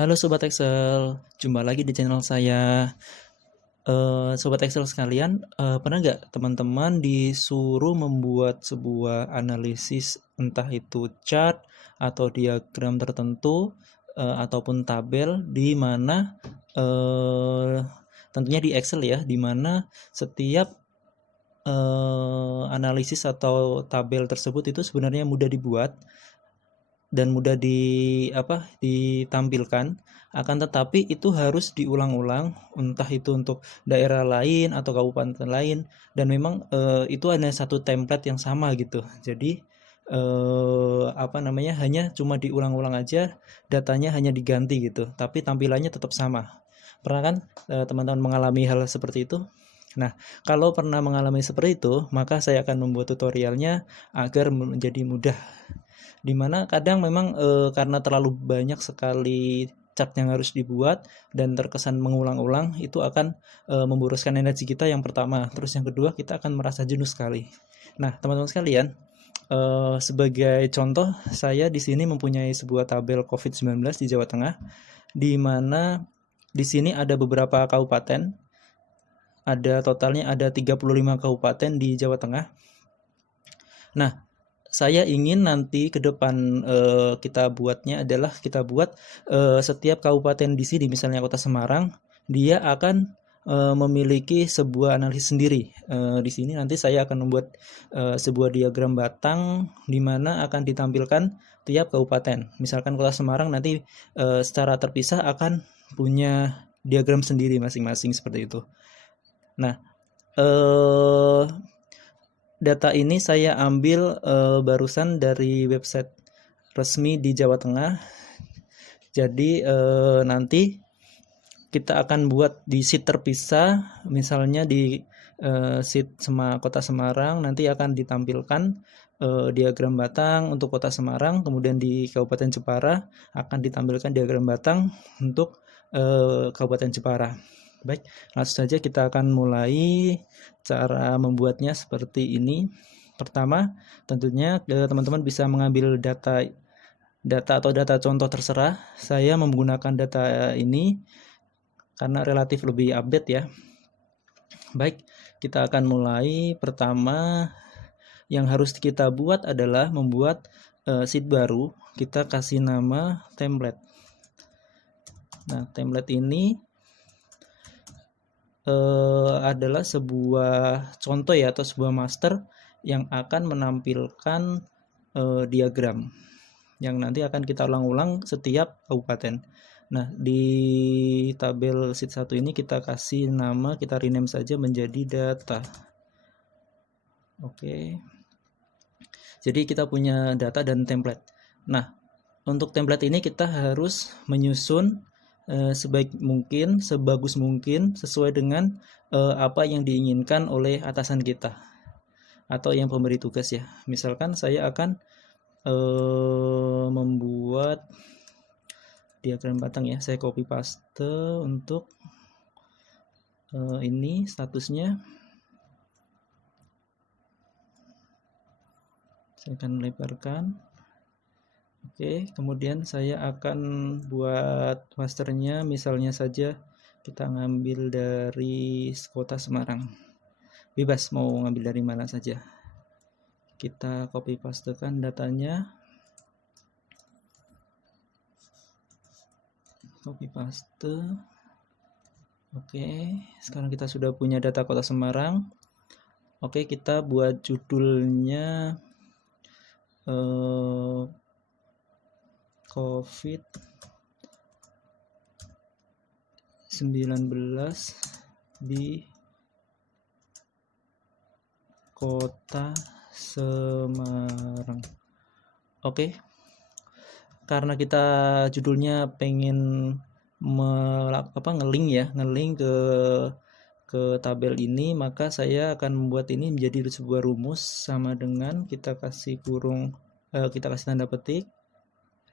Halo Sobat Excel, jumpa lagi di channel saya. Sobat Excel sekalian, pernah nggak teman-teman disuruh membuat sebuah analisis, entah itu chart atau diagram tertentu, ataupun tabel, di mana tentunya di Excel ya, di mana setiap analisis atau tabel tersebut itu sebenarnya mudah dibuat dan mudah ditampilkan, akan tetapi itu harus diulang-ulang, entah itu untuk daerah lain atau kabupaten lain, dan memang itu hanya satu template yang sama gitu. Jadi hanya cuma diulang-ulang aja, datanya hanya diganti gitu, tapi tampilannya tetap sama. Pernah kan teman-teman mengalami hal seperti itu? Nah, kalau pernah mengalami seperti itu, maka saya akan membuat tutorialnya agar menjadi mudah, dimana kadang memang karena terlalu banyak sekali chart yang harus dibuat dan terkesan mengulang-ulang, itu akan memboroskan energi kita yang pertama. Terus yang kedua, kita akan merasa jenuh sekali. Nah, teman-teman sekalian, sebagai contoh, saya di sini mempunyai sebuah tabel COVID-19 di Jawa Tengah, di mana di sini ada beberapa kabupaten, totalnya ada 35 kabupaten di Jawa Tengah. Nah, saya ingin nanti ke depan kita buat setiap kabupaten di sini, misalnya Kota Semarang, dia akan memiliki sebuah analisis sendiri. Di sini nanti saya akan membuat sebuah diagram batang di mana akan ditampilkan tiap kabupaten. Misalkan Kota Semarang nanti secara terpisah akan punya diagram sendiri masing-masing seperti itu. Nah, data ini saya ambil barusan dari website resmi di Jawa Tengah. Jadi nanti kita akan buat di sheet terpisah, misalnya di sheet Kota Semarang nanti akan ditampilkan diagram batang untuk Kota Semarang, kemudian di Kabupaten Jepara akan ditampilkan diagram batang untuk Kabupaten Jepara. Baik, langsung saja kita akan mulai. Cara membuatnya seperti ini. Pertama, tentunya teman-teman bisa mengambil data atau data contoh terserah. Saya menggunakan data ini karena relatif lebih update ya. Baik, kita akan mulai. Pertama, yang harus kita buat adalah membuat sheet baru. Kita kasih nama template. Nah, template ini adalah sebuah contoh ya, atau sebuah master yang akan menampilkan diagram yang nanti akan kita ulang-ulang setiap kabupaten. Nah, di tabel sheet 1 ini kita kasih nama, kita rename saja menjadi data. Oke. Jadi kita punya data dan template. Nah, untuk template ini kita harus menyusun sebaik mungkin, sebagus mungkin, sesuai dengan apa yang diinginkan oleh atasan kita atau yang pemberi tugas ya. Misalkan saya akan membuat diagram batang ya, saya copy paste untuk ini statusnya. Saya akan lebarkan. Oke, kemudian saya akan buat masternya, misalnya saja kita ngambil dari Kota Semarang. Bebas mau ngambil dari mana saja. Kita copy pastekan datanya. Copy paste. Oke, sekarang kita sudah punya data Kota Semarang. Oke, kita buat judulnya COVID-19 di Kota Semarang. Oke, karena kita judulnya pengen ngeling ke tabel ini, maka saya akan membuat ini menjadi sebuah rumus sama dengan kita kasih tanda petik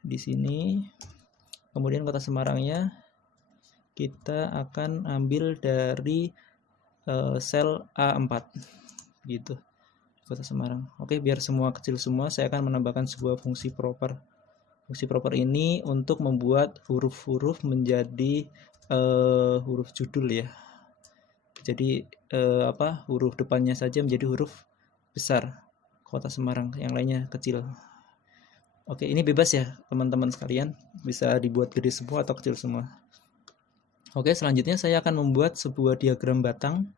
di sini. Kemudian Kota Semarangnya kita akan ambil dari sel A4 gitu, Kota Semarang. Oke, biar semua kecil semua, saya akan menambahkan sebuah fungsi proper. Fungsi proper ini untuk membuat huruf-huruf menjadi huruf judul ya. Jadi huruf depannya saja menjadi huruf besar Kota Semarang, yang lainnya kecil. Oke, ini bebas ya teman-teman sekalian, bisa dibuat gede semua atau kecil semua. Oke, selanjutnya saya akan membuat sebuah diagram batang.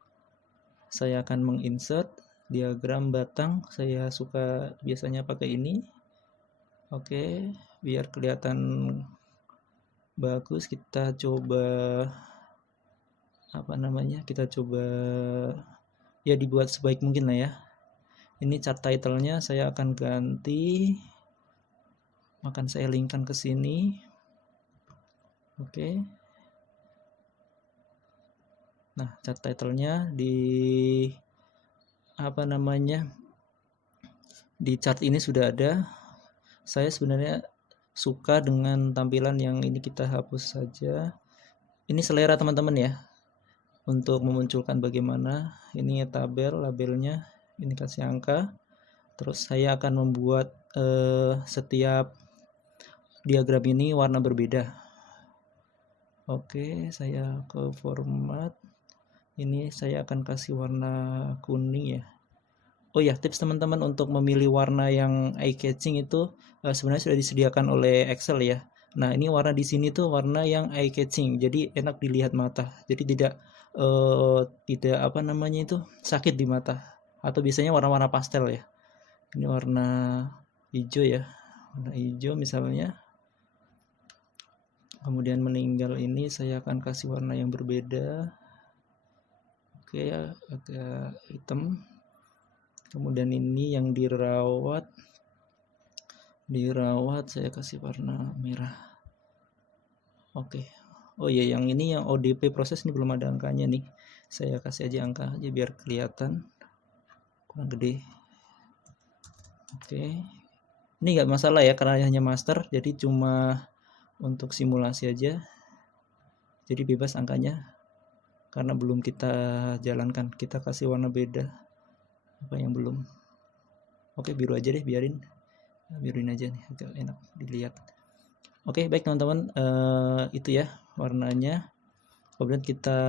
Saya akan menginsert diagram batang. Saya suka biasanya pakai ini. Oke, biar kelihatan bagus, kita coba kita coba ya dibuat sebaik mungkin lah ya. Ini chart title-nya saya akan ganti, akan saya linkkan ke sini. Oke. Nah, chart title-nya di di chart ini sudah ada. Saya sebenarnya suka dengan tampilan yang ini, kita hapus saja. Ini selera teman-teman ya, untuk memunculkan bagaimana. Ini tabel, labelnya, ini kasih angka. Terus saya akan membuat setiap diagram ini warna berbeda. Oke, saya ke format. Ini saya akan kasih warna kuning ya. Oh ya, tips teman-teman untuk memilih warna yang eye catching itu sebenarnya sudah disediakan oleh Excel ya. Nah, ini warna di sini tuh warna yang eye catching, jadi enak dilihat mata. Jadi tidak sakit di mata. Atau biasanya warna-warna pastel ya. Ini warna hijau ya. Warna hijau misalnya. Kemudian meninggal ini saya akan kasih warna yang berbeda. Oke ya, agak hitam. Kemudian ini yang dirawat saya kasih warna merah. Oke. Oh iya, yang ini yang ODP proses ini belum ada angkanya nih. Saya kasih aja angka aja biar kelihatan kurang gede. Oke. Ini nggak masalah ya karena hanya master, jadi cuma untuk simulasi aja. Jadi bebas angkanya karena belum kita jalankan. Kita kasih warna beda. Apa yang belum? Oke, biru aja deh, biarin aja nih, agak enak dilihat. Oke, baik teman-teman, itu ya warnanya. Kemudian kita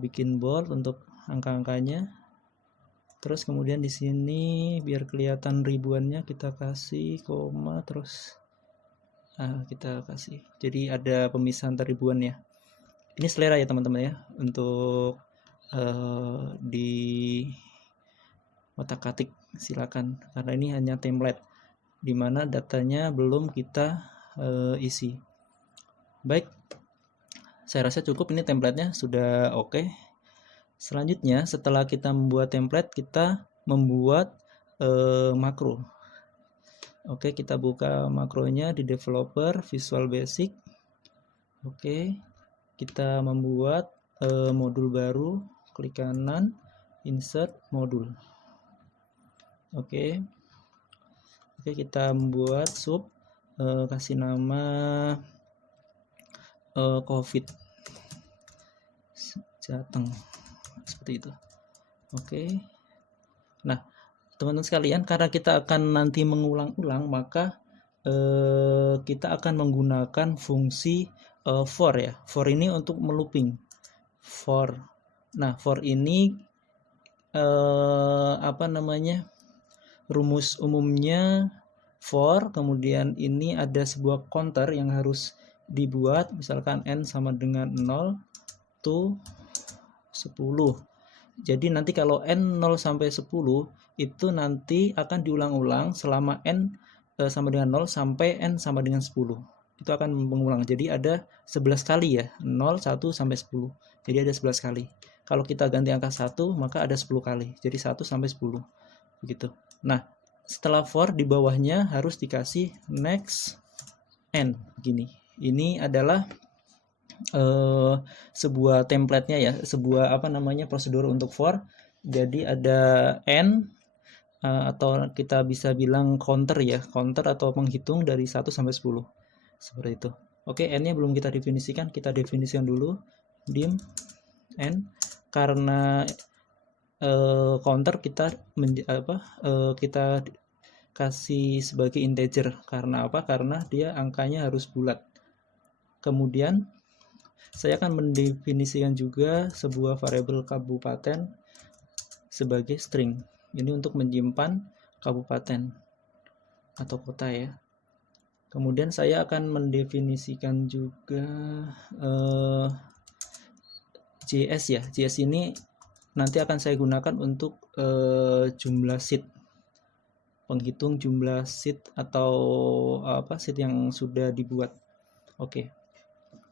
bikin bold untuk angka-angkanya. Terus kemudian di sini biar kelihatan ribuannya kita kasih koma, terus kita kasih. Jadi ada pemisahan ribuan ya. Ini selera ya teman-teman ya, untuk di otak-atik silakan, karena ini hanya template dimana datanya belum kita isi. Baik, saya rasa cukup, ini templatenya sudah oke. Selanjutnya setelah kita membuat template, kita membuat makro. Oke, kita buka makronya di developer Visual Basic. Oke, kita membuat modul baru, klik kanan, insert modul. Oke, kita membuat sub, kasih nama COVID Jateng, seperti itu. Oke. Nah, teman-teman sekalian, karena kita akan nanti mengulang-ulang, maka kita akan menggunakan fungsi for ya. For ini untuk melooping. For. Nah, for ini rumus umumnya for, kemudian ini ada sebuah counter yang harus dibuat, misalkan n sama dengan 0 to 10. Jadi nanti kalau n 0 sampai 10 itu nanti akan diulang-ulang selama n sama dengan 0 sampai n sama dengan 10. Itu akan mengulang. Jadi ada 11 kali ya, 0, 1 sampai 10. Jadi ada 11 kali. Kalau kita ganti angka 1, maka ada 10 kali. Jadi 1 sampai 10. Begitu. Nah, setelah for di bawahnya harus dikasih next n begini. Ini adalah sebuah template-nya ya, sebuah prosedur untuk for. Jadi ada n atau kita bisa bilang counter ya, counter atau menghitung dari 1 sampai 10. Seperti itu. Oke, n-nya belum kita definisikan, kita definisikan dulu dim n, karena counter kita kasih sebagai integer. Karena apa? Karena dia angkanya harus bulat. Kemudian saya akan mendefinisikan juga sebuah variabel kabupaten sebagai string. Ini untuk menyimpan kabupaten atau kota ya. Kemudian saya akan mendefinisikan juga JS ya. JS ini nanti akan saya gunakan untuk jumlah seat, penghitung jumlah seat atau seat yang sudah dibuat. Oke.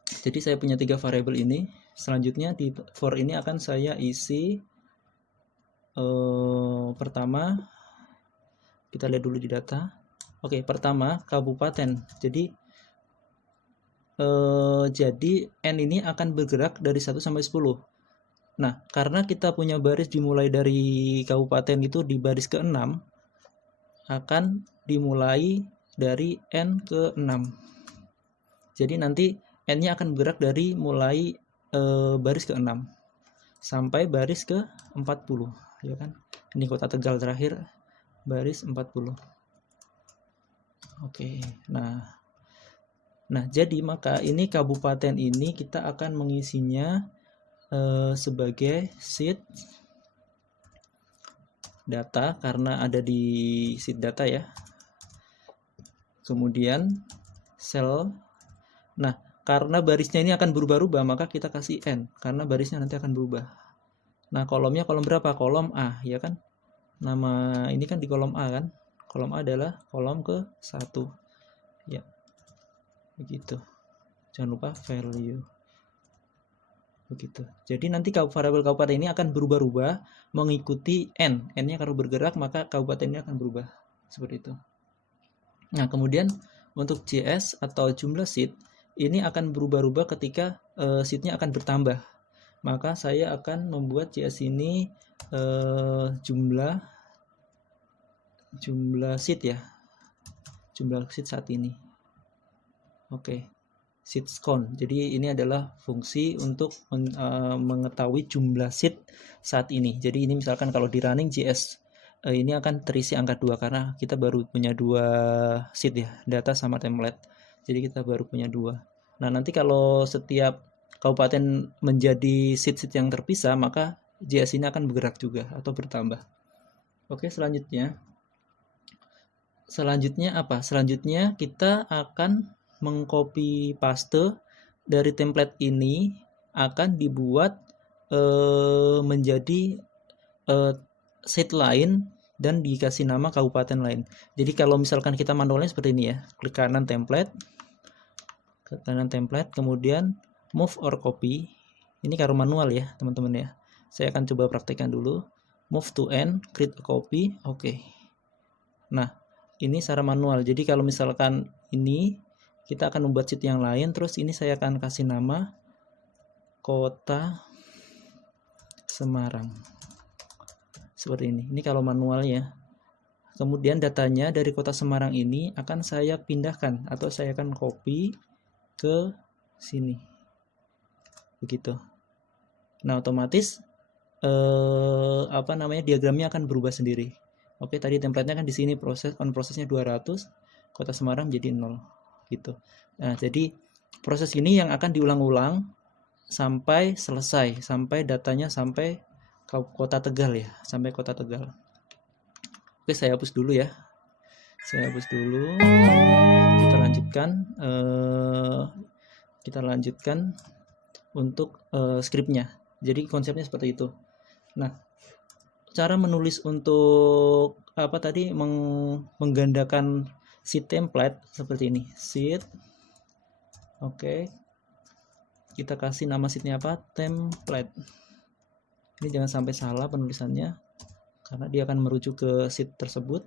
Jadi saya punya 3 variabel ini. Selanjutnya di for ini akan saya isi pertama, kita lihat dulu di data. Oke, pertama kabupaten. Jadi N ini akan bergerak dari 1 sampai 10. Nah, karena kita punya baris dimulai dari kabupaten itu di baris ke-6, akan dimulai dari N ke 6. Jadi nanti N-nya akan bergerak dari mulai baris ke-6 sampai baris ke-40, ya kan? Ini kota Tegal terakhir, baris 40. Oke, nah jadi maka ini kabupaten ini kita akan mengisinya sebagai sheet data karena ada di sheet data ya. Kemudian sel. Nah, karena barisnya ini akan berubah-ubah, maka kita kasih N karena barisnya nanti akan berubah. Nah, kolomnya kolom berapa? Kolom A, ya kan? Nama ini kan di kolom A kan? Kolom A adalah kolom ke-1. Ya. Begitu. Jangan lupa value. Begitu. Jadi nanti variabel kabupaten ini akan berubah-ubah mengikuti N. N-nya kalau bergerak, maka kabupatennya akan berubah. Seperti itu. Nah, kemudian untuk JS atau jumlah seat, ini akan berubah-ubah ketika seatnya akan bertambah. Maka saya akan membuat JS ini jumlah seat ya. Jumlah seat saat ini. Oke. Seat count. Jadi ini adalah fungsi untuk mengetahui jumlah seat saat ini. Jadi ini misalkan kalau di running JS ini akan terisi angka 2 karena kita baru punya 2 seat ya, data sama template. Jadi kita baru punya 2. Nah, nanti kalau setiap kabupaten menjadi seat-seat yang terpisah, maka JS ini akan bergerak juga atau bertambah. Oke, selanjutnya apa? Selanjutnya kita akan mengcopy paste dari template ini akan dibuat menjadi sheet lain dan dikasih nama kabupaten lain. Jadi kalau misalkan kita manualnya seperti ini ya, klik kanan template, kemudian move or copy. Ini kalau manual ya teman-teman ya. Saya akan coba praktekkan dulu. Move to end, create a copy, oke. Nah, ini secara manual. Jadi kalau misalkan ini kita akan membuat sheet yang lain, terus ini saya akan kasih nama Kota Semarang. Seperti ini. Ini kalau manualnya. Kemudian datanya dari Kota Semarang ini akan saya pindahkan atau saya akan copy ke sini. Begitu. Nah, otomatis diagramnya akan berubah sendiri. Oke, tadi template-nya kan di sini prosesnya 200, Kota Semarang jadi 0 gitu. Nah, jadi proses ini yang akan diulang-ulang sampai selesai, sampai datanya sampai Kota Tegal ya, sampai Kota Tegal. Oke, saya hapus dulu ya. Kita lanjutkan untuk skripnya. Jadi konsepnya seperti itu. Nah, cara menulis untuk menggandakan sheet template seperti ini. Sheet. Oke. Kita kasih nama sheetnya apa? Template. Ini jangan sampai salah penulisannya karena dia akan merujuk ke sheet tersebut.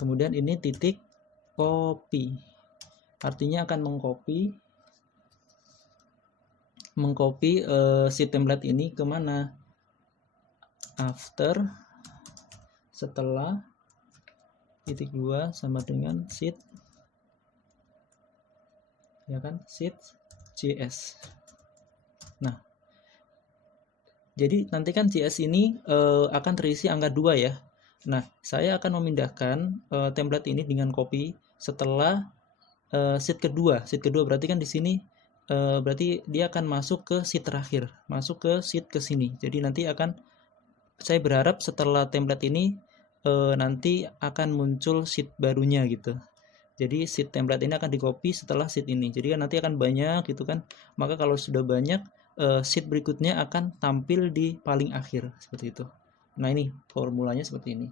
Kemudian ini titik copy. Artinya akan mengcopy sheet template ini kemana? Setelah titik 2 sama dengan sheet ya kan, sheet JS. Nah, jadi nanti kan JS ini akan terisi angka 2 ya. Nah, saya akan memindahkan template ini dengan copy setelah sheet kedua. Sheet kedua berarti kan di sini berarti dia akan masuk ke sheet terakhir, masuk ke sheet ke sini. Jadi nanti saya berharap setelah template ini nanti akan muncul sheet barunya gitu. Jadi sheet template ini akan di copy setelah sheet ini. Jadi kan nanti akan banyak gitu kan. Maka kalau sudah banyak sheet berikutnya akan tampil di paling akhir seperti itu. Nah, ini formulanya seperti ini.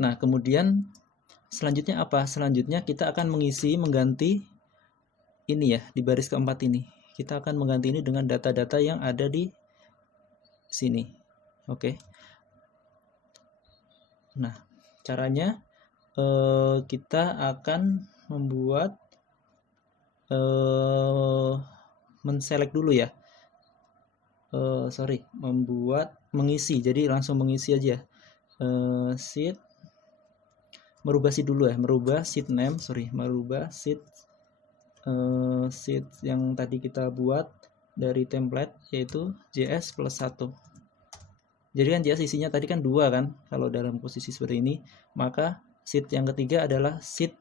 Nah, kemudian selanjutnya apa? Selanjutnya kita akan mengganti ini ya, di baris keempat ini. Kita akan mengganti ini dengan data-data yang ada di sini. Oke. Nah, caranya kita akan membuat menselect dulu ya. Mengisi. Jadi langsung mengisi aja. Sheet merubah sheet dulu ya, merubah sheet yang tadi kita buat dari template yaitu JS plus 1. Jadi kan JS isinya tadi kan 2 kan, kalau dalam posisi seperti ini, maka sheet yang ketiga adalah sheet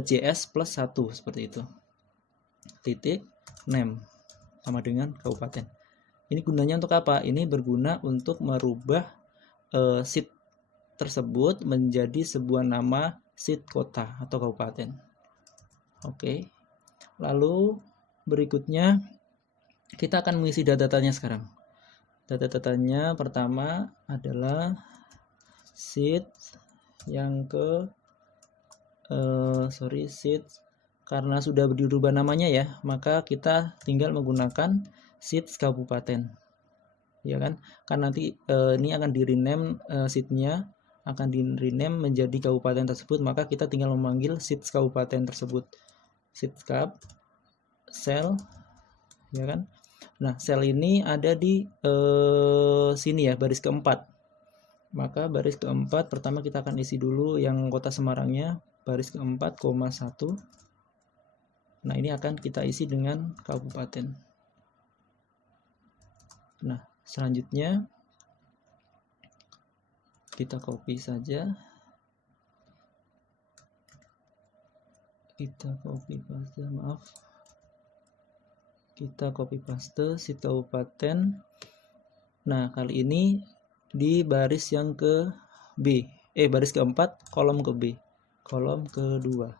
JS plus 1 seperti itu. Titik name sama dengan kabupaten. Ini gunanya untuk apa? Ini berguna untuk merubah sheet tersebut menjadi sebuah nama sheet kota atau kabupaten. Oke. Lalu berikutnya kita akan mengisi data-datanya sekarang. Data-datanya pertama adalah sheet yang ke sheet karena sudah dirubah namanya ya, maka kita tinggal menggunakan sheet kabupaten. Ya kan? Kan nanti ini akan di-rename sheet-nya akan di-rename menjadi kabupaten tersebut, maka kita tinggal memanggil sheet kabupaten tersebut. Sheet kap sel, ya kan? Nah, sel ini ada di sini ya, baris keempat. Maka baris keempat pertama kita akan isi dulu yang kota Semarangnya, baris keempat, 1. Nah, ini akan kita isi dengan kabupaten. Nah, selanjutnya kita copy saja. Kita copy paste sheet kabupaten. Nah, kali ini di baris yang ke B. Baris keempat, kolom ke B. Kolom kedua.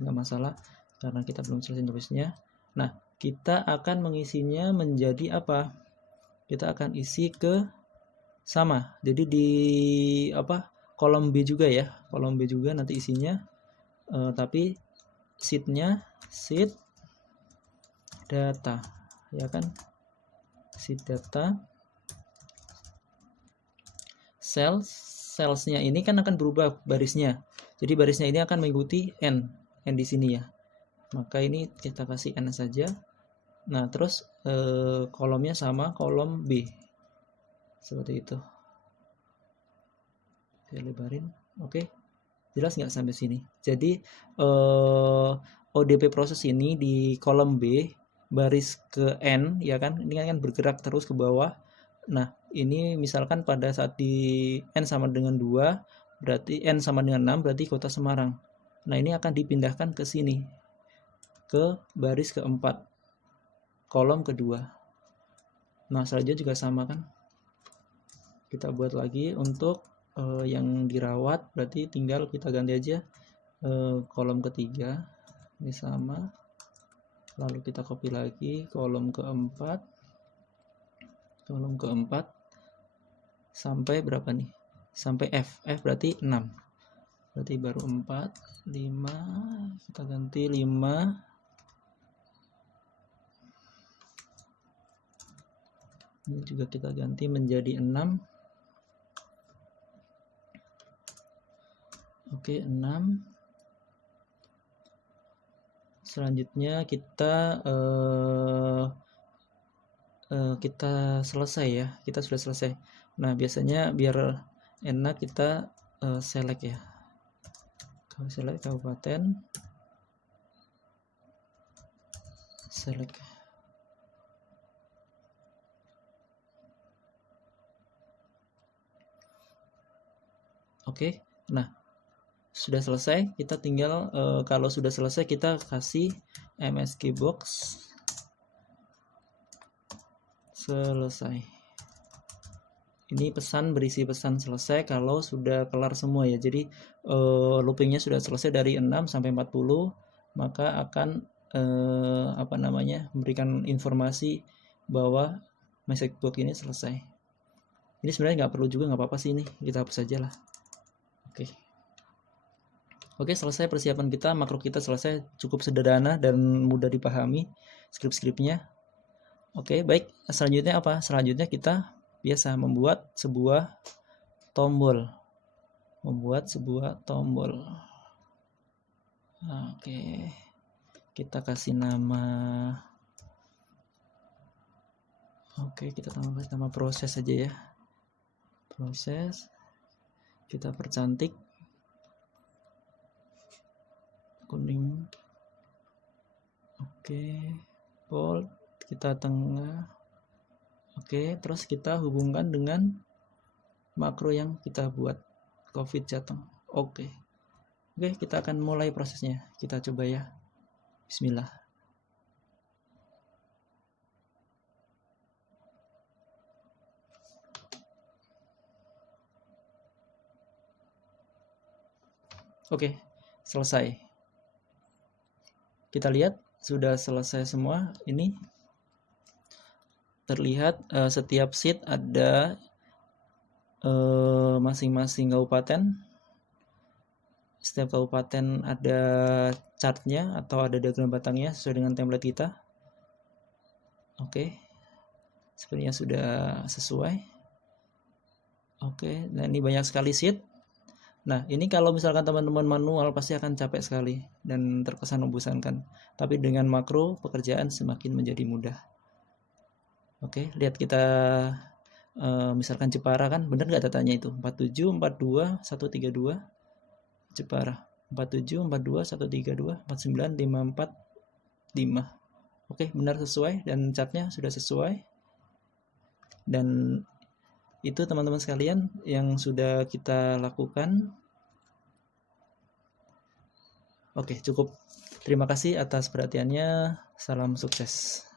Nggak masalah, karena kita belum selesai nulisnya. Nah, kita akan mengisinya menjadi apa? Kita akan isi ke sama. Jadi di kolom B juga ya. Kolom B juga nanti isinya. Tapi sheet-nya sheet data, ya kan? Sheet data. Sales-nya ini kan akan berubah barisnya. Jadi barisnya ini akan mengikuti N di sini ya. Maka ini kita kasih N saja. Nah, terus kolomnya sama kolom B. Seperti itu. Saya lebarin. Oke. Jelas nggak sampai sini? Jadi ODP proses ini di kolom B baris ke N ya kan, ini kan bergerak terus ke bawah. Nah, ini misalkan pada saat di N sama dengan 2 berarti N sama dengan 6 berarti kota Semarang. Nah, ini akan dipindahkan ke sini, ke baris keempat, kolom kedua. Nah, selanjutnya juga sama kan, kita buat lagi untuk yang dirawat, berarti tinggal kita ganti aja kolom ketiga ini sama, lalu kita copy lagi kolom keempat sampai berapa nih, sampai F berarti 6, berarti baru 4, 5, kita ganti 5, ini juga kita ganti menjadi 6. Oke, 6. Selanjutnya kita selesai ya. Kita sudah selesai. Nah, biasanya biar enak kita select ya. Select kabupaten. Select. Oke, nah sudah selesai, kita tinggal kalau sudah selesai kita kasih MSG box selesai. Ini pesan, berisi pesan selesai kalau sudah kelar semua ya. Jadi loopingnya sudah selesai dari 6 sampai 40, maka akan memberikan informasi bahwa message box ini selesai. Ini sebenarnya nggak perlu juga, nggak apa-apa sih, ini kita hapus saja lah. Oke, selesai persiapan kita, makro kita selesai, cukup sederhana dan mudah dipahami skrip-skripnya. Oke, baik. Selanjutnya apa? Selanjutnya kita biasa membuat sebuah tombol. Oke, kita kasih nama. Oke, kita tambah nama proses saja ya. Proses. Kita percantik. Kuning. Oke, bold, kita tengah. Oke, terus kita hubungkan dengan makro yang kita buat, COVID Jateng. Oke, kita akan mulai prosesnya. Kita coba ya. Bismillah. Oke, selesai. Kita lihat sudah selesai semua. Ini terlihat setiap sheet ada masing-masing kabupaten. Setiap kabupaten ada chartnya atau ada diagram batangnya sesuai dengan template kita. Oke, sepertinya sudah sesuai. Oke, nah ini banyak sekali sheet. Nah, ini kalau misalkan teman-teman manual pasti akan capek sekali dan terkesan membosankan. Tapi dengan makro, pekerjaan semakin menjadi mudah. Oke, lihat kita misalkan Jepara kan, benar nggak datanya itu? 47, 42, 132. Jepara. 47, 42, 132, 49, 54, 5. Oke, benar sesuai dan chartnya sudah sesuai. Dan itu teman-teman sekalian yang sudah kita lakukan. Oke, cukup. Terima kasih atas perhatiannya. Salam sukses.